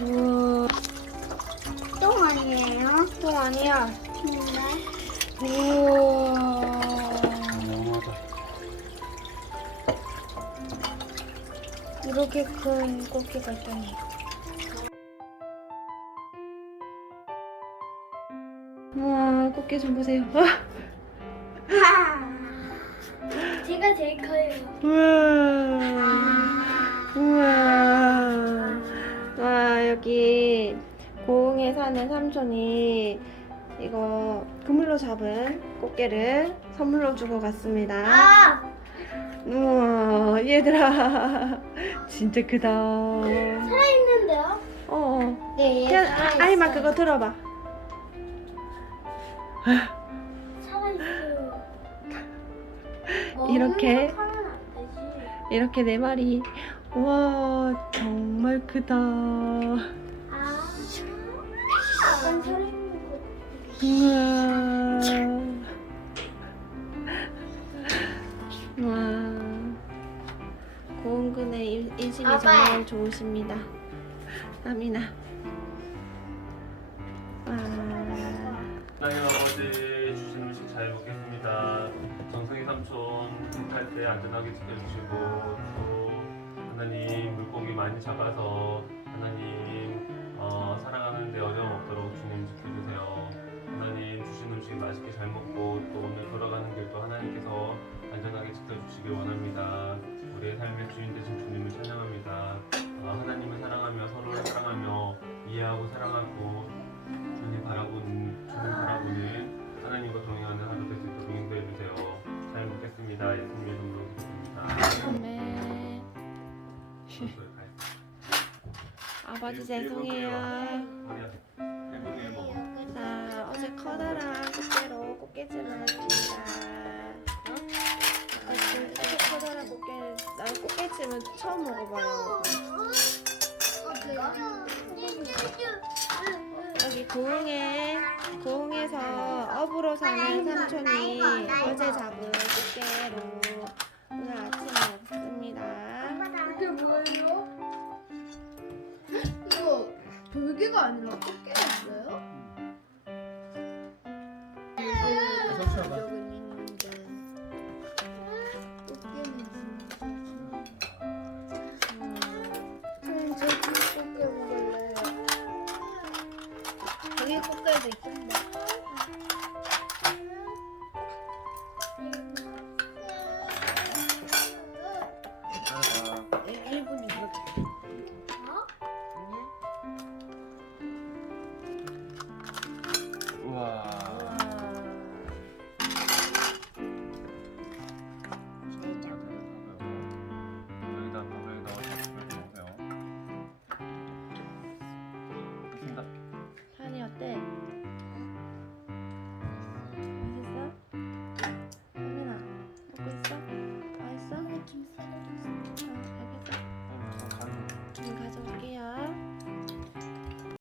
우와, 똥 아니에요? 똥 아니야. 네. 우와. 너무하다. 이렇게 큰 꽃게가 있다니. 우와, 꽃게 좀 보세요. 아, 제가 제일 커요. 우와. 고흥에 사는 삼촌이 이거 그물로 잡은 꽃게를 선물로 주고 갔습니다. 아! 우와, 얘들아. 진짜 크다. 살아있는데요? 어, 어. 네, 얘 그냥 살아있어요. 아이만 그거 들어봐. 살아있어요. 이렇게? 먹는 척 하면 안 되지. 이렇게 네 마리. 와, 정말 크다. 아. 약간 살아있는 거. 우와. 와. 고은근의 인- 인심이 아빠. 정말 좋으십니다. 아미나. 와. 하나님 아버지 주신 음식 잘 먹겠습니다. 정성희 삼촌 탈때 안전하게 지켜주시고 또 하나님 물고기 많이 잡아서 하나님 어, 살아가는데 안전하게 지켜주시길 원합니다. 우리의 삶의 주인 되신 주님을 찬양합니다. 어, 하나님을 사랑하며 서로를 사랑하며 이해하고 사랑하고 주님 바라보는 주님 바라보는 하나님과 동행하는 하루 될수 있도록 인도해 주세요. 잘 먹겠습니다. 예수님 이름으로 기도드립니다. 아버지 죄송해요. 먹어. 자, 어제 커다란 꽃게로 꽃게찜을 했습니다. 나 꽃게찜은 처음 먹어봐요. 여기 고흥에, 고흥에서 업으로 사는 삼촌이 어제 잡은 꽃게로 오늘 아침에 먹습니다. 이게 뭐예요? 이거 돌기가 아니라 꽃게였어요? 이런 것도 있던데. 음.